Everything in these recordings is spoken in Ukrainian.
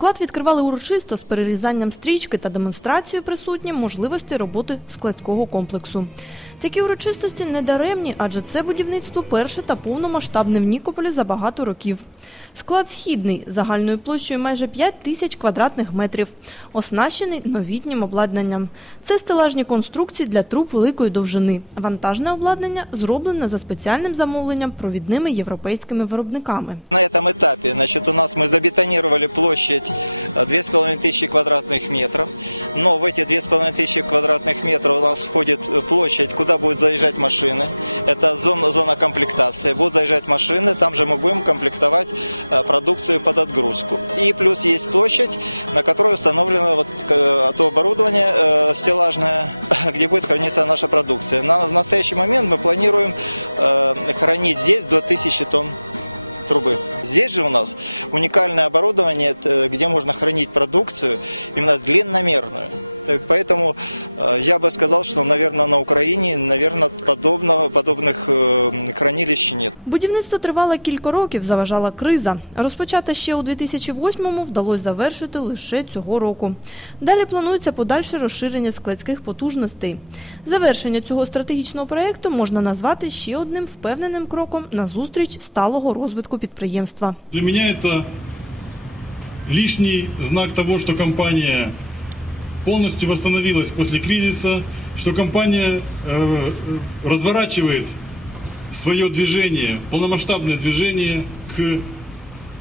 Склад відкривали урочисто з перерізанням стрічки та демонстрацією присутнім можливості роботи складського комплексу. Такі урочистості не даремні, адже це будівництво перше та повномасштабне в Нікополі за багато років. Склад східний загальною площею майже 5 тисяч квадратних метрів, оснащений новітнім обладнанням. Це стелажні конструкції для труб великої довжини. Вантажне обладнання зроблене за спеціальним замовленням провідними європейськими виробниками. Этапе, значит, у нас мы забетонировали площадь э, 2500 квадратных метров. Но в эти 2500 квадратных метров у нас входит площадь, куда будет заезжать машина. Это зона, зона комплектации. Будут заезжать машины, там же будем комплектовать э, продукцию под отгрузку. И плюс есть площадь, на которой установлено э, оборудование э, стеллажное, где будет храниться наша продукция. На настоящий момент мы планируем уникальное оборудование, это где можно хранить продукцию именно длинномерную. Э, Поэтому э, я бы сказал, что, наверное, на Украине, наверное, подобного, подобных э, хранилищ нет. Будівництво тривало кілька років, заважала криза. Розпочати ще у 2008-му вдалося завершити лише цього року. Далі планується подальше розширення складських потужностей. Завершення цього стратегічного проєкту можна назвати ще одним впевненим кроком на зустріч сталого розвитку підприємства. Для меня это лишний знак того, что компания полностью восстановилась после кризиса, что компания э, разворачивает свое движение, полномасштабное движение к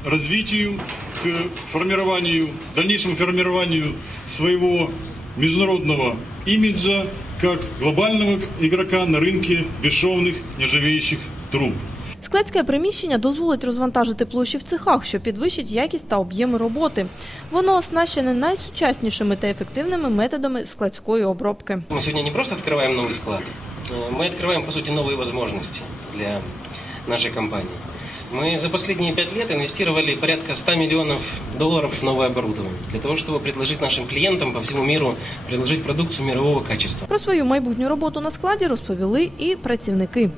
развитию, к формированию, дальнейшему формированию своего международного имиджа как глобального игрока на рынке бесшовных нержавеющих труб. Складське приміщення дозволить розвантажити площі в цехах, що підвищить якість та об'єми роботи. Воно оснащене найсучаснішими та ефективними методами складської обробки. Мы сегодня не просто открываем новый склад, э, мы открываем, по сути, новые возможности для нашей компании. Мы за последние пять лет инвестировали порядка 100 миллионов долларов в новое оборудование, для того, чтобы предложить нашим клиентам по всему миру предложить продукцию мирового качества. Про свою майбутню роботу на складі розповіли і працівники.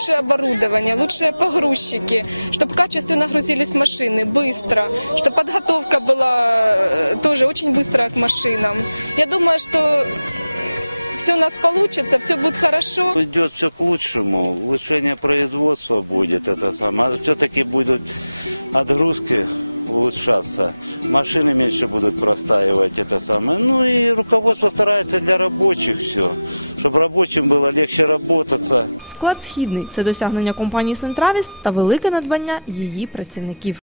Склада. Луч- Лучшее оборудование, лучшие погрузчики, чтобы качественно грузились машины быстро, чтобы подготовка была э, тоже очень быстрая к машинам. Я думаю, что все у нас получится, все будет хорошо. Идется к лучшему улучшение производства будет. Это сама все-таки будет отгрузки улучшаться. Машины меньше будут Склад східний це досягнення компанії Сентравіс та велике надбання її працівників.